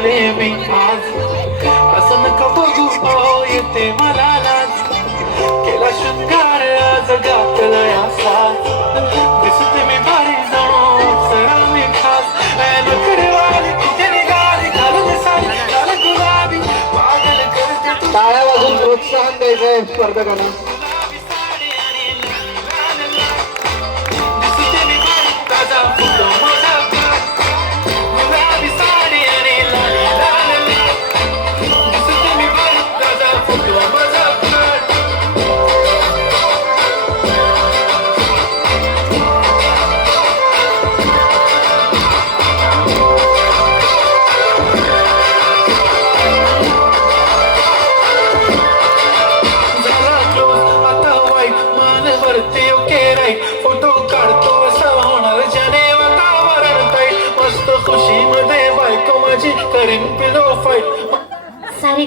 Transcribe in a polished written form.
आले मी आज, असं नका बघू हो येते मला लाज, केला शृंगार आज गातलाय साज, दिसते मी भारी जाऊन सरा मी खास, नखरेवाली तुझे निघाली घालून साडी लाल गुलाबी पागल करते तू. टाळ्या वाजून प्रोत्साहन द्यायचंय स्पर्धकांना. गुलाबी साडी आणि लाल लाल, दिसते मी भारी ताजा फुल माझा काट, गुलाबी साडी आणि लाल लाल लाल, दिसते मी भारी ताजा फुल माझा काट. फोटो काढतो असा होणार ज्याने वातावरण ताईट, मस्त खुशी मध्ये बायको माझी करीन पिलो फाईट. सारे